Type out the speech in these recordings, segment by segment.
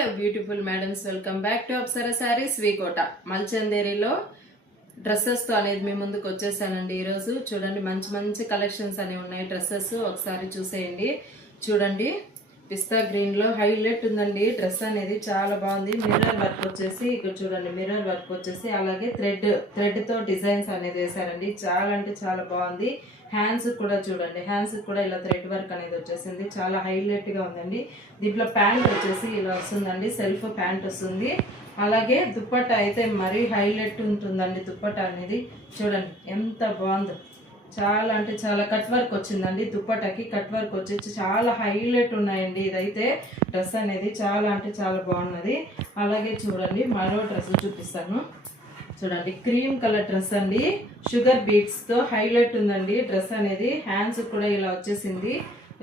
Hello beautiful madams, welcome back to Apsara saris వికోట. మల్చందేరిలో dresses తో అనేది మీ ముందుకు వచ్చేసానండి. ఈరోజు చూడండి, మంచి మంచి కలెక్షన్స్ అనేవి ఉన్నాయి. డ్రెస్సెస్ ఒకసారి చూసేయండి. చూడండి, పిస్తా గ్రీన్ లో హైలైట్ ఉందండి. డ్రెస్ అనేది చాలా బాగుంది. మిర్రర్ వర్క్ వచ్చేసి ఇక్కడ చూడండి, మిర్రర్ వర్క్ వచ్చేసి అలాగే థ్రెడ్ తో డిజైన్స్ అనేది వేసారండి. చాలా అంటే చాలా బాగుంది. హ్యాండ్స్ కూడా చూడండి, హ్యాండ్స్ కూడా ఇలా థ్రెడ్ వర్క్ అనేది వచ్చేసింది. చాలా హైలైట్ గా ఉందండి. దీంట్లో ప్యాంట్ వచ్చేసి ఇలా వస్తుందండి, సెల్ఫ్ ప్యాంట్ వస్తుంది. అలాగే దుప్పట్టా అయితే మరీ హైలైట్ ఉంటుందండి. దుప్పట్టా అనేది చూడండి ఎంత బాగుందో. చాలా అంటే చాలా కట్ వర్క్ వచ్చిందండి. దుప్పటాకి కట్ వర్క్ వచ్చేసి చాలా హైలైట్ ఉన్నాయండి. ఇదైతే డ్రెస్ అనేది చాలా అంటే చాలా బాగున్నది. అలాగే చూడండి, మరో డ్రెస్ చూపిస్తాను. చూడండి, క్రీమ్ కలర్ డ్రెస్ అండి. షుగర్ బీడ్స్ తో హైలైట్ ఉందండి డ్రెస్ అనేది. హ్యాండ్స్ కూడా ఇలా వచ్చేసింది,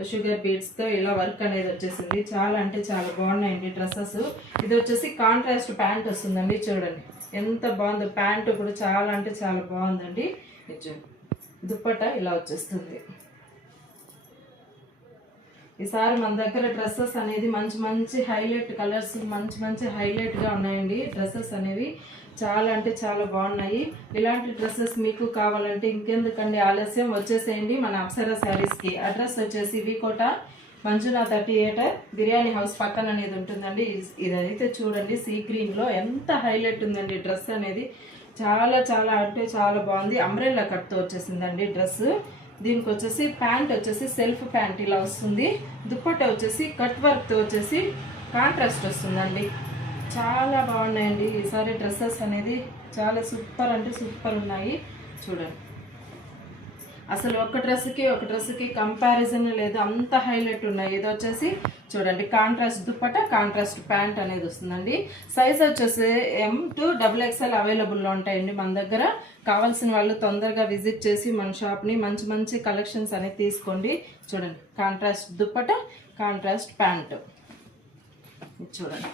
షుగర్ బీడ్స్ తో ఇలా వర్క్ అనేది వచ్చేసింది. చాలా అంటే చాలా బాగున్నాయండి డ్రెస్సెస్. ఇది వచ్చేసి కాంట్రాస్ట్ ప్యాంట్ వస్తుందండి. చూడండి ఎంత బాగుందో. ప్యాంట్ కూడా చాలా అంటే చాలా బాగుందండి. దుప్పట్టా ఇలా వచ్చేస్తుంది. ఈసారి మన దగ్గర డ్రెస్సెస్ అనేది మంచి మంచి హైలైట్ కలర్స్, మంచి మంచి హైలైట్ గా ఉన్నాయండి. డ్రెస్సెస్ అనేవి చాలా అంటే చాలా బాగున్నాయి. ఇలాంటి డ్రెస్సెస్ మీకు కావాలంటే ఇంకెందుకండి ఆలస్యం, వచ్చేసేయండి మన అప్సరా శారీస్ కి. అడ్రస్ వచ్చేసి వికోట మంజునాథ థియేటర్ బిర్యానీ హౌస్ పక్కన అనేది ఉంటుందండి. ఇదైతే చూడండి, సీ గ్రీన్ లో ఎంత హైలైట్ ఉందండి డ్రెస్ అనేది. చాలా చాలా అంటే చాలా బాగుంది. అంబ్రెల్లా కట్ తో వచ్చేసిందండి డ్రెస్. దీనికి వచ్చేసి ప్యాంట్ వచ్చేసి సెల్ఫ్ ప్యాంట్ ఇలా వస్తుంది. దుప్పట్టా వచ్చేసి కట్ వర్క్ తో వచ్చేసి కాంట్రాస్ట్ వస్తుందండి. చాలా బాగున్నాయండి ఈసారి డ్రెస్సెస్ అనేది. చాలా సూపర్ అంటే సూపర్ ఉన్నాయి. చూడండి, అసలు ఒక డ్రెస్కి కంపారిజన్ లేదు, అంత హైలైట్ ఉన్నాయి. ఇది వచ్చేసి చూడండి, కాంట్రాస్ట్ దుప్పట, కాంట్రాస్ట్ ప్యాంట్ అనేది వస్తుందండి. సైజ్ వచ్చేసి M to XXL అవైలబుల్లో ఉంటాయండి మన దగ్గర. కావాల్సిన వాళ్ళు తొందరగా విజిట్ చేసి మన షాప్ని మంచి మంచి కలెక్షన్స్ అనేది తీసుకోండి. చూడండి, కాంట్రాస్ట్ దుప్పట, కాంట్రాస్ట్ ప్యాంట్. చూడండి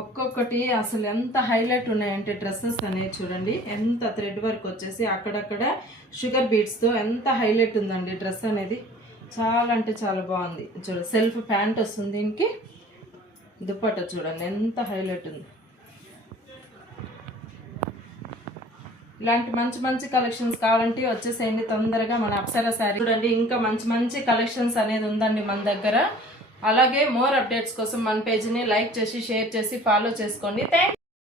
ఒక్కొక్కటి అసలు ఎంత హైలైట్ ఉన్నాయంటే డ్రెస్సెస్ అనేవి. చూడండి ఎంత థ్రెడ్ వర్క్ వచ్చేసి అక్కడక్కడ షుగర్ బీడ్స్తో ఎంత హైలైట్ ఉందండి డ్రెస్ అనేది. చాలా అంటే చాలా బాగుంది. చూడండి, సెల్ఫ్ ప్యాంట్ వస్తుంది దీనికి. దుప్పట్టా చూడండి ఎంత హైలైట్ ఉంది. ఇలాంటి మంచి మంచి కలెక్షన్స్ కావాలంటే వచ్చేసేయండి తొందరగా మన అప్సరా శారీ. చూడండి, ఇంకా మంచి మంచి కలెక్షన్స్ అనేది ఉందండి మన దగ్గర. అలాగే మోర్ అప్డేట్స్ కోసం మన పేజ్ని లైక్ చేసి, షేర్ చేసి, ఫాలో చేసుకోండి. థ్యాంక్